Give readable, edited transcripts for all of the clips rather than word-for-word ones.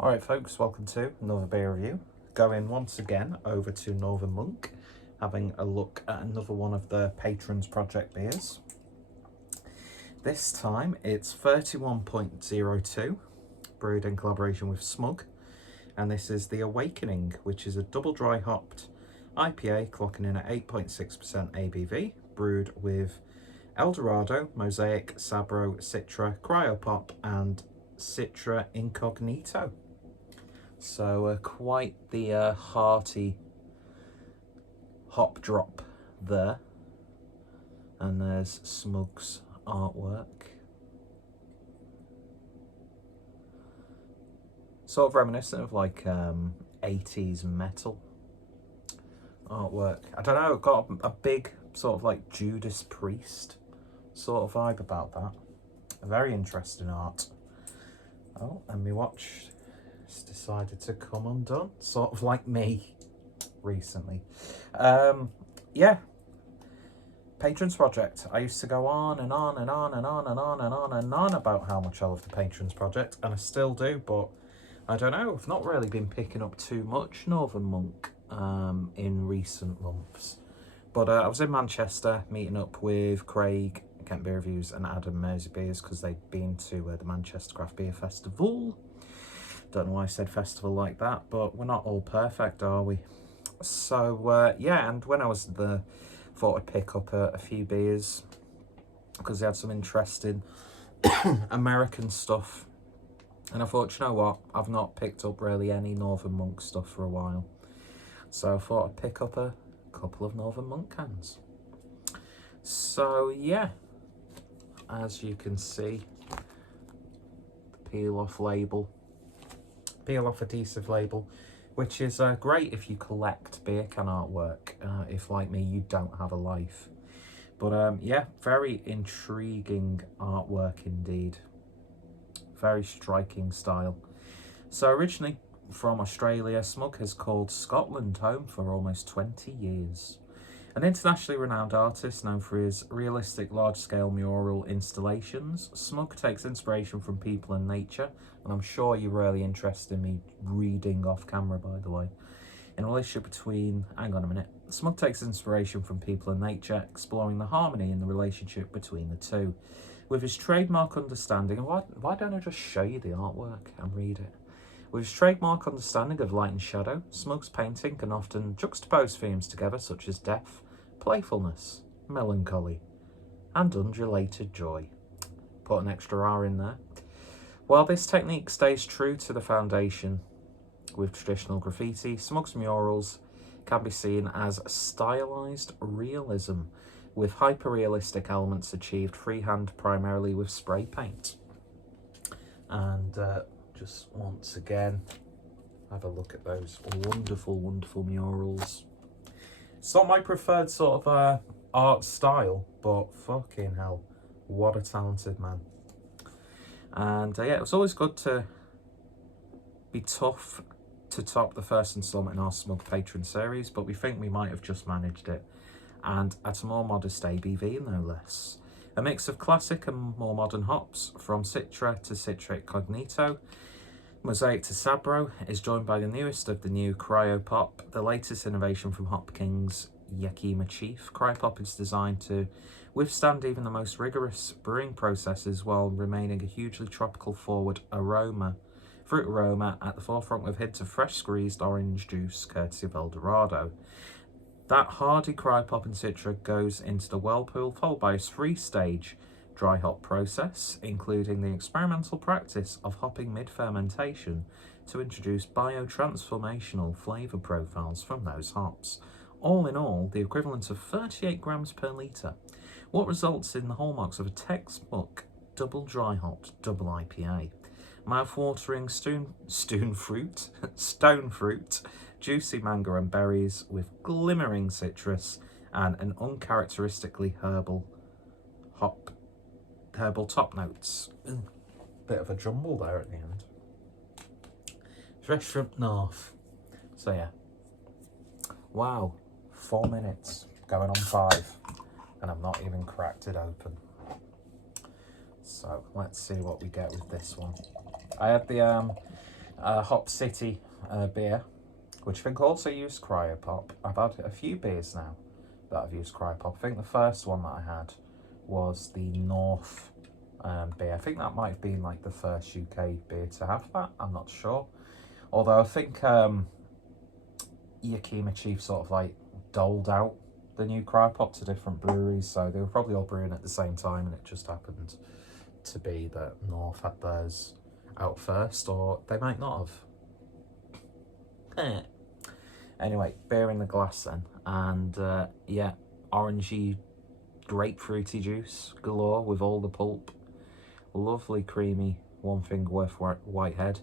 Alright folks, welcome to another beer review. Going once again over to Northern Monk, having a look at another one of the Patrons Project beers. This time it's 31.02, brewed in collaboration with Smug, and this is the Awakening, which is a double dry hopped IPA clocking in at 8.6% ABV, brewed with Dorado, Mosaic, Sabro, Citra, Cryopop and Citra Incognito. So quite the hearty hop drop there. And there's Smug's artwork. Sort of reminiscent of like 80s metal artwork. I don't know, got a big sort of like Judas Priest sort of vibe about that. A very interesting art. Oh, and my watch has decided to come undone, sort of like me recently. Yeah, Patrons Project. I used to go on and on and on and on and on and on and on about how much I love the Patrons Project, and I still do, but I don't know, I've not really been picking up too much Northern Monk in recent months. But I was in Manchester meeting up with Craig, Kent Beer Reviews, and Adam Mersey Beers because they'd been to the Manchester Craft Beer Festival. Don't know why I said festival like that, but we're not all perfect, are we? So yeah, and when I was there, thought I'd pick up a few beers because they had some interesting American stuff. And I thought, you know what, I've not picked up really any Northern Monk stuff for a while. So I thought I'd pick up a couple of Northern Monk cans. So yeah, as you can see, the peel off adhesive label, which is great if you collect beer can artwork, if like me you don't have a life. But yeah, very intriguing artwork indeed, very striking style. So originally from Australia, Smug has called Scotland home for almost 20 years. An internationally renowned artist known for his realistic large-scale mural installations, Smug takes inspiration from people and nature, and I'm sure you're really interested in me reading off camera, by the way. In a relationship between, hang on a minute, Smug takes inspiration from people and nature, exploring the harmony in the relationship between the two. With his trademark understanding, and why don't I just show you the artwork and read it? With his trademark understanding of light and shadow, Smug's painting can often juxtapose themes together such as death, playfulness, melancholy, and undulated joy. Put an extra R in there. While this technique stays true to the foundation with traditional graffiti, Smug's murals can be seen as stylized realism, with hyper-realistic elements achieved freehand primarily with spray paint. And just once again, have a look at those wonderful, wonderful murals. It's not my preferred sort of art style, but fucking hell, what a talented man. And yeah, it was always good to be tough to top the first installment in our Smug Patron series, but we think we might have just managed it, and at a more modest ABV, no less. A mix of classic and more modern hops, from Citra to Citra Incognito, Mosaic to Sabro, is joined by the newest of the new Cryopop, the latest innovation from Hop King's Yakima Chief. Cryopop is designed to withstand even the most rigorous brewing processes while remaining a hugely tropical forward fruit aroma at the forefront with hints of fresh squeezed orange juice courtesy of Dorado. That hardy Cryopop and Citra goes into the whirlpool, followed by a 3-stage dry hop process, including the experimental practice of hopping mid-fermentation to introduce bio-transformational flavour profiles from those hops. All in all, the equivalent of 38 grams per litre, what results in the hallmarks of a textbook double dry hopped double IPA. Mouth-watering stone fruit, juicy mango and berries with glimmering citrus and an uncharacteristically herbal top notes. Bit of a jumble there at the end. Fresh from North. So yeah. Wow, 4 minutes, going on 5, and I've not even cracked it open. So let's see what we get with this one. I had the Hop City beer, which I think also used Cryopop. I've had a few beers now that I've used Cryopop. I think the first one that I had was the North beer. I think that might have been like the first UK beer to have that. I'm not sure. Although I think Yakima Chief sort of like doled out the new Cryopop to different breweries, so they were probably all brewing at the same time, and it just happened to be that North had theirs out first, or they might not have. Anyway, beer in the glass then, and yeah, orangey, grapefruity juice galore with all the pulp. Lovely, creamy, one finger worth white head.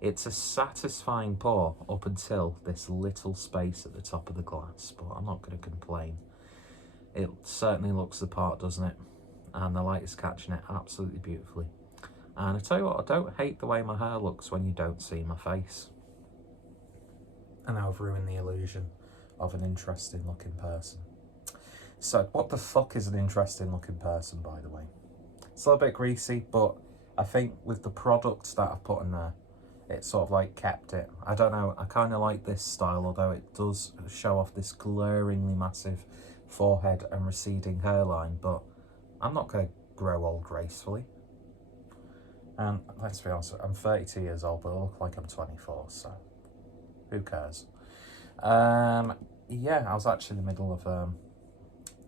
It's a satisfying pour up until this little space at the top of the glass, but I'm not going to complain. It certainly looks the part, doesn't it? And the light is catching it absolutely beautifully. And I tell you what, I don't hate the way my hair looks when you don't see my face. And I've ruined the illusion of an interesting looking person. So, what the fuck is an interesting looking person, by the way? It's a little bit greasy, but I think with the products that I've put in there, it sort of like kept it. I don't know, I kind of like this style, although it does show off this glaringly massive forehead and receding hairline, but I'm not going to grow old gracefully. And let's be honest, I'm 32 years old, but I look like I'm 24, so who cares? Yeah, I was actually in the middle of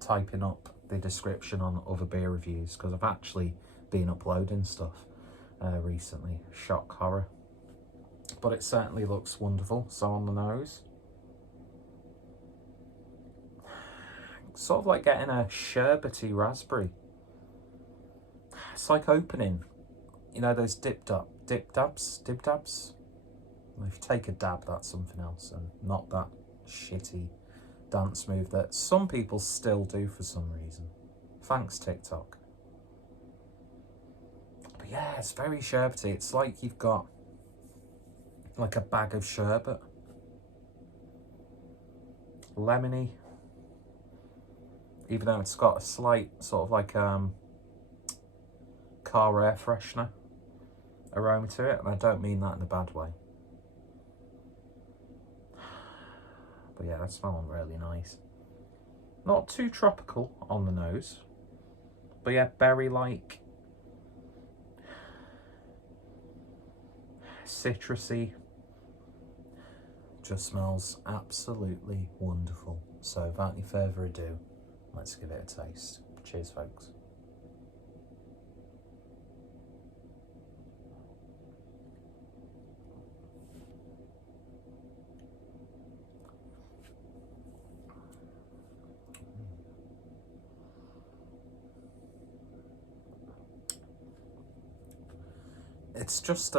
typing up the description on other beer reviews, because I've actually been uploading stuff recently. Shock horror. But it certainly looks wonderful. So on the nose, sort of like getting a sherbety raspberry. It's like opening, you know, those dip dabs. If you take a dab, that's something else, and not that shitty dance move that some people still do for some reason. Thanks, TikTok. But yeah, it's very sherbety. It's like you've got like a bag of sherbet. Lemony. Even though it's got a slight sort of like car air freshener aroma to it, and I don't mean that in a bad way. But yeah, that's smelling really nice. Not too tropical on the nose, but yeah, berry-like, citrusy. Just smells absolutely wonderful. So without any further ado, let's give it a taste. Cheers, folks. It's just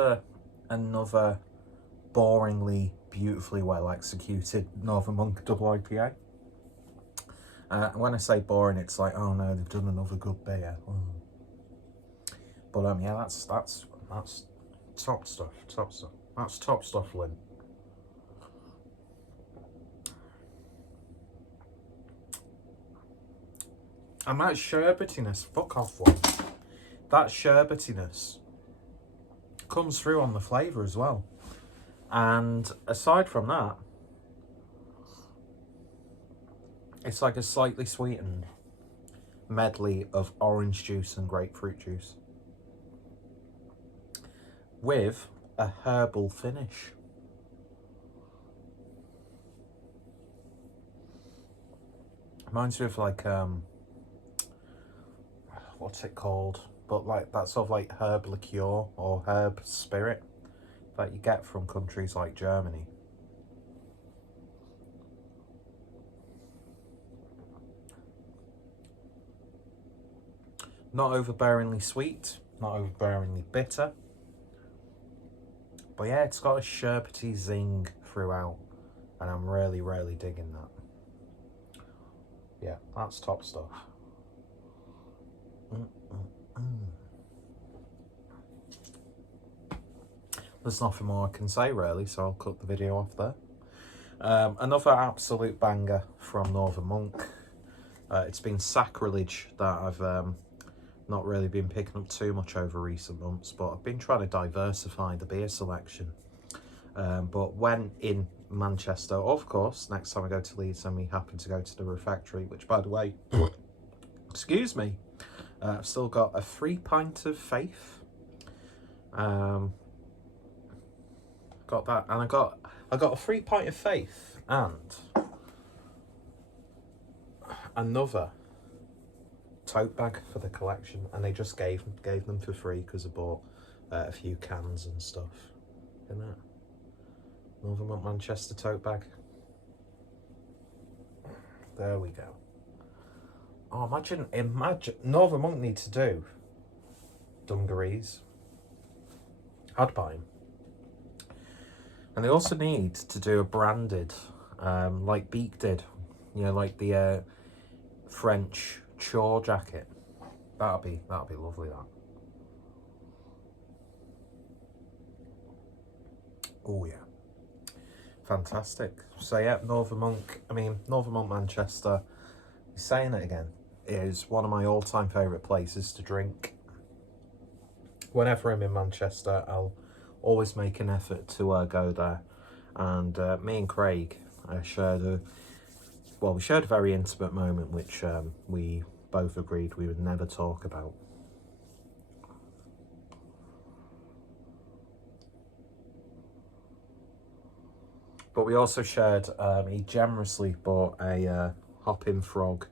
another boringly, beautifully well executed Northern Monk double IPA. When I say boring, it's like, oh no, they've done another good beer. But yeah, that's top stuff. That's top stuff, Lynn. And that sherbetiness, fuck off one. That sherbetiness comes through on the flavour as well. And aside from that, it's like a slightly sweetened medley of orange juice and grapefruit juice with a herbal finish. Reminds me of like what's it called? But like that sort of like herb liqueur or herb spirit that you get from countries like Germany. Not overbearingly sweet, not overbearingly bitter. But yeah, it's got a sherbety zing throughout, and I'm really, really digging that. Yeah, that's top stuff. There's nothing more I can say really, so I'll cut the video off there. Another absolute banger from Northern Monk. It's been sacrilege that I've not really been picking up too much over recent months, but I've been trying to diversify the beer selection. But when in Manchester, of course, next time I go to Leeds and we happen to go to the refectory, which, by the way, excuse me, I've still got a 3 pint of Faith. Got that, and I got a 3 pint of Faith and another tote bag for the collection, and they just gave them for free because I bought a few cans and stuff. Isn't that Northern Monk Manchester tote bag? There we go. Oh, imagine Northern Monk need to do dungarees. I'd buy them. And they also need to do a branded, like Beak did, you know, like the French chore jacket. That'll be lovely. That. Oh yeah, fantastic. So yeah, Northern Monk Manchester. Saying it again, is one of my all-time favourite places to drink. Whenever I'm in Manchester, I'll always make an effort to go there. And me and Craig shared a very intimate moment, which we both agreed we would never talk about. But we also shared, he generously bought a Hopping Frog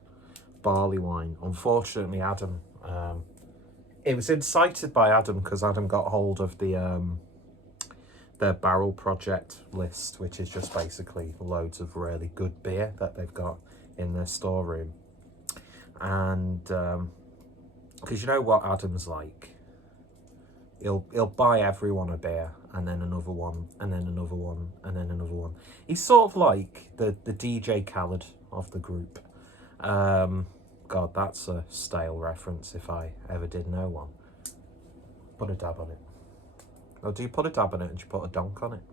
barley wine. Unfortunately, Adam, it was incited by Adam because Adam got hold of their barrel project list, which is just basically loads of really good beer that they've got in their storeroom. And because you know what Adam's like, he'll buy everyone a beer and then another one and then another one and then another one. He's sort of like the DJ Khaled of the group. God, that's a stale reference if I ever did know one. Put a dab on it. Or do you put a dab on it and you put a donk on it?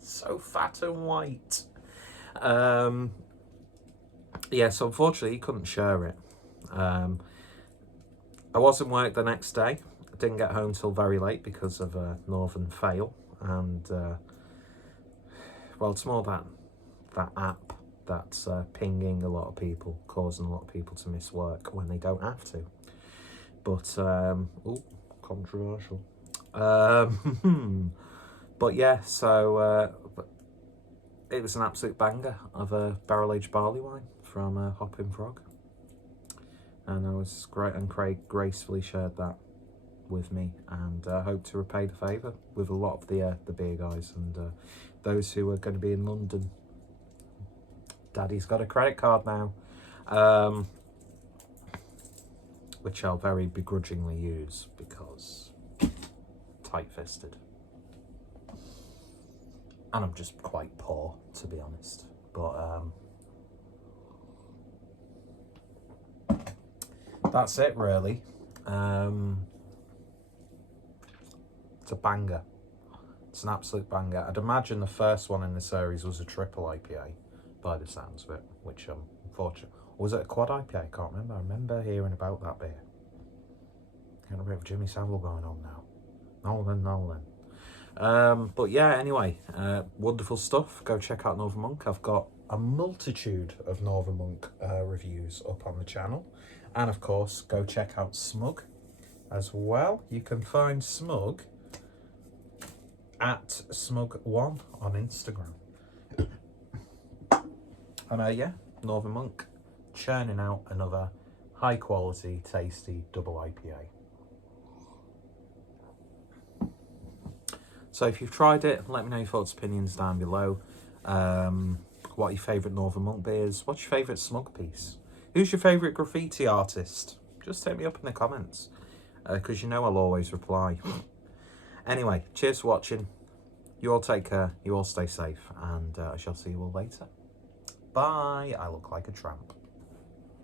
So fat and white. Yeah, so unfortunately he couldn't share it. I was in work the next day. I didn't get home till very late because of a northern fail. And, well, it's more that app that's pinging a lot of people, causing a lot of people to miss work when they don't have to. But, controversial. But yeah, so it was an absolute banger of a barrel-aged barley wine from Hopping Frog. And I was great, and Craig gracefully shared that with me, and I hope to repay the favour with a lot of the beer guys and those who are going to be in London. Daddy's got a credit card now, which I'll very begrudgingly use because tight-fisted. And I'm just quite poor, to be honest. But that's it, really. It's a banger. It's an absolute banger. I'd imagine the first one in the series was a triple IPA, by the sounds of it, which I'm unfortunate. Or was it a quad IPA? I can't remember. I remember hearing about that beer. Got a bit of Jimmy Savile going on now. Nolan. But yeah, anyway, wonderful stuff. Go check out Northern Monk. I've got a multitude of Northern Monk reviews up on the channel. And of course, go check out Smug as well. You can find Smug at Smug1 on Instagram. And yeah, Northern Monk churning out another high quality, tasty double IPA. So if you've tried it, let me know your thoughts, opinions down below. What are your favourite Northern Monk beers? What's your favourite Smug piece? Who's your favourite graffiti artist? Just hit me up in the comments, because you know I'll always reply. Anyway, cheers for watching. You all take care, you all stay safe, and I shall see you all later. Bye. I look like a tramp.